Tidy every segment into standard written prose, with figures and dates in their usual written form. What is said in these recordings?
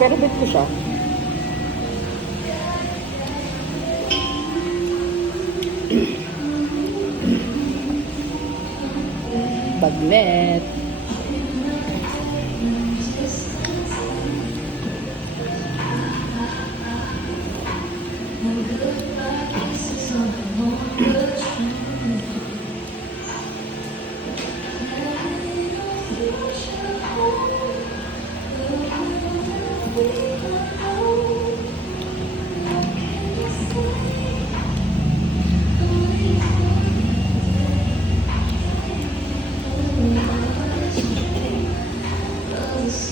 Pero bet ko siya. Bagnet.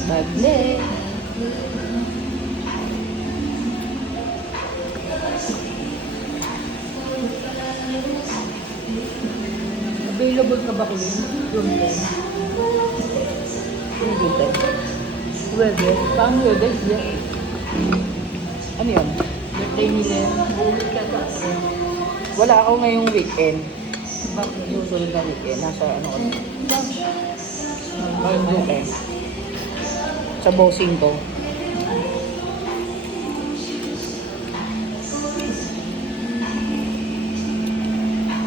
Bagnet. Available ka ba ko yun? Yung time? Ano dito? Pwede. Paano pwede? Yeah. Ano yun? Birthday nila yun. Uuwi ka sa akin. Wala ako ngayong weekend. Bakit? Yung susunod na weekend. Nasa ano ko. Marinduque. Sa bossing ko.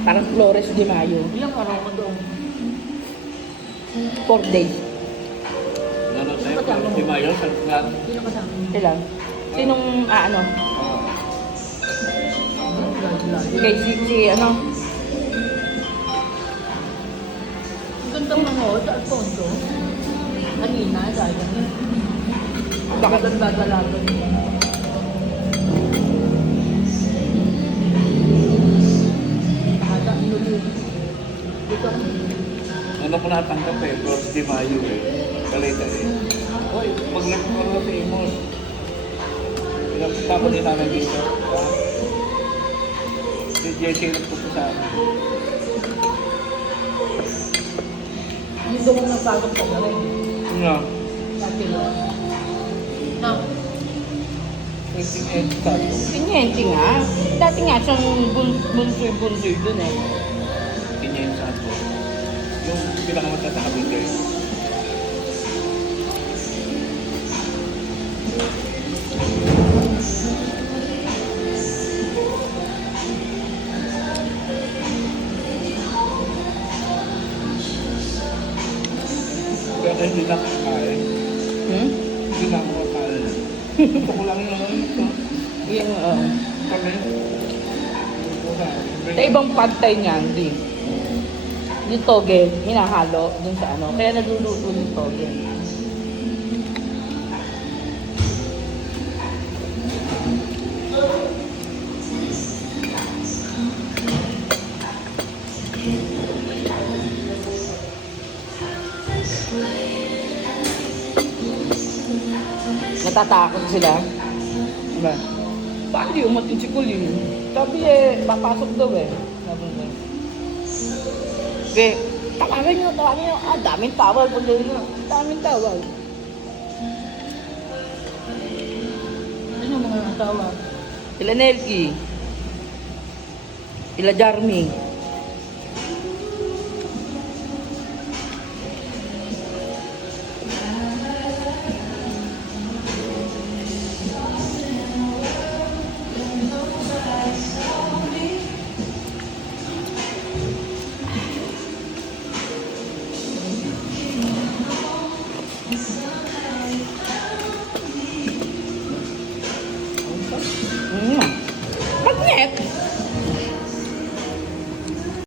Parang Flores de Mayo. Ilang araw ko doon? 4 days. Ano sa'yo? Di Mayo, sa Sino kasama? Ilan? Sinong, ano? Kay si ano? Gandang manood sa Alfonso. Kanina, dahil kami. Bakit? Gagalagan niya. Hata, inulit. Dito ako. ano ko natanggap eh, Flores de Mayo eh. Kalita eh. Hoy, mag-live ko na sa Imos. Pinapasama din namin dito. Si JC nagpunta sa amin. Yung doon ng pagod ka na rin. Nga, Dati lang. Na, pwedeng editado. Pinyente nga. Dati nga siyang bunsoy-bunsoy dun eh. Kinyan sa ato. Yung pinakamatatabi ko eh. Kaya kayo hindi na kakain. Hindi na ako kakain. Gusto ko lang yung ito. Yung, Kami. sa ibang pantay niyan, di. Yung toge, hinahalo dun sa ano. Kaya nagluluto yung toge. Natatakot sila. Diba? Paano yung umatin si Colleen? Sabi eh, papasok daw eh. Sabi ko. Okay, tawagin nyo. Ah, daming tawag. Daming tawag. ano mga asawa? Sila Nelky. Sila Jarmy.